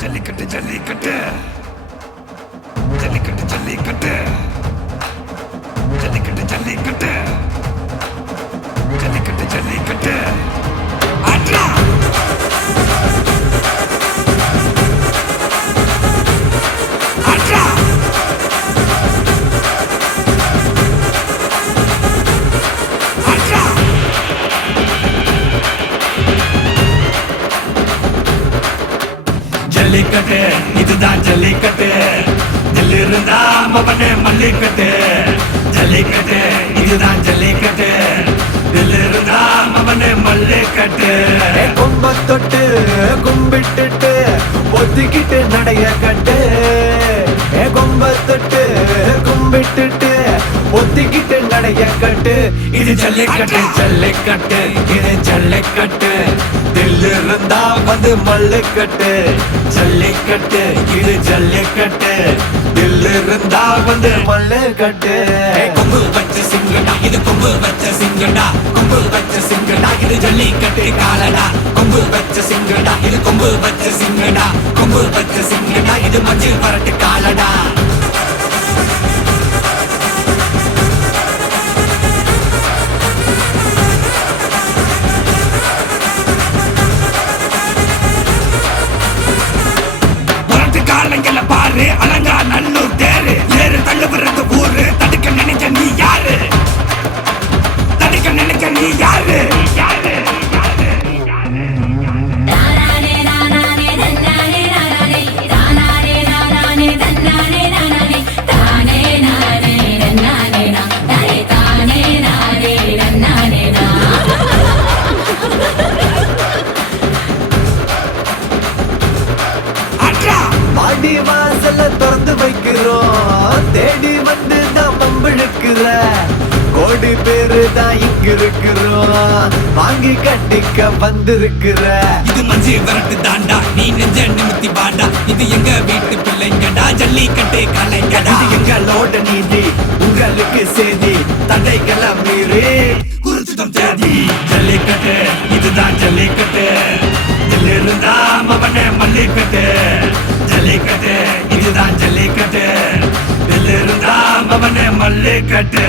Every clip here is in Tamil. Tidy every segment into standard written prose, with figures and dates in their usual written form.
ஜல்லிக்கட்டு ஜல்லிக்கட்டு ஜல்லிக்கட்டு ஜல்லிக்கட்டு ஜல்லிக்கட்டு ஜல்லிக்கட்டு ஜல்லிக்கட்டு ஜல்லிக்கட்டு ஆட்ரா ஆட்ரா ஆட்ரா ஜல்லிக்கட்டு இதுதான் ஜல்லிக்கட்டு தில்லு இருந்தா மவனே மல்லிக்கட்டு ஜல்லிக்கட்டு இதுதான் ஜல்லிக்கட்டு தில்லு இருந்தா மவனே மல்லிக்கட்டு கொம்ப தொட்டு கும்பிட்டுட்டு ஒத்திக்கிட்டு நடைய கட்டு கொம்ப தொட்டு கும்பிட்டுட்டு ஒத்திக்கிட்டு நடைய கட்டு இது ஜல்லிக்கட்டு ஜல்லிக்கட்டு இது ஜல்லிக்கட்டு தில்லு இருந்தா வந்து மல்லுக்கட்டு ஜல்லிக்கட்டு இது ஜல்லிக்கட்டு தில்லு இருந்தா வந்து மல்லுக்கட்டு கொம்பு வச்ச சிங்கடா இது கொம்பு வச்ச சிங்கடா கொம்பு வச்ச சிங்கடா இது ஜல்லிக்கட்டு காலடா கொம்பு வச்ச சிங்கடா இது கொம்பு வச்ச சிங்கடா கொம்பு வச்ச சிங்கடா இது மஞ்சள் பரட்டு காலடா காலங்கள பாரு அலங்கா நல்லூர் தேரு ஏறு தள்ளுபுறது ஊரு தடுக்க நினைக்க நீ யாரு தடுக்க நினைக்க நீ யாரு யாரு பாடி வாசல திறந்து வைக்கிறோம் தேடி வந்து தான் மம்பிழுக்கிற கோடி பேரு தான் இங்க இருக்கிறோம் வாங்கி கட்டிக்க வந்திருக்கிற இது மஞ்சு வரட்டு தாண்டா நீ நெஞ்ச நிமித்தி பாண்டா இது எங்க வீட்டு பிள்ளைங்கடா ஜல்லிக்கட்டு கலைங்கடா இது எங்களோட நீதி உங்களுக்கு செய்தி தடைகளை மீறி குறிச்சுதம் தேதி ஜல்லிக்கட்டு இதுதான் ஜல்லிக்கட்டு தில்லு இருந்தா மவனே மல்லிக்கட்டு ஜல்லிக்கட்டு இதுதான் ஜல்லிக்கட்டு தில்லு இருந்தா மவனே மல்லிக்கட்டு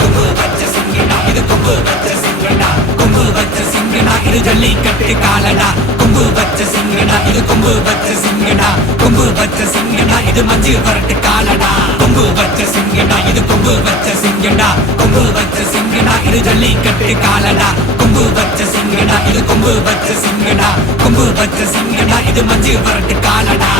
கொம்பு வச்ச சிங்கடா இது கொம்பு வச்ச சிங்கடா கொம்பு வச்ச சிங்கடா இது ஜல்லிக்கட்டு காலடா கொம்பு வச்ச சிங்கடா இது கொம்பு வச்ச சிங்கடா கொம்பு வச்ச சிங்கடா இது மஞ்சு வரட்டு காலடா கொம்பு வச்ச சிங்கடா இது கொம்பு வச்ச சிங்கடா கொம்பு வச்ச சிங்கடா இது ஜல்லிக்கட்டு காலடா கொம்பு வச்ச சிங்கடா இது கொம்பு வச்ச சிங்கடா கொம்பு வச்ச சிங்கடா இது மஞ்சு வரட்டு காலடா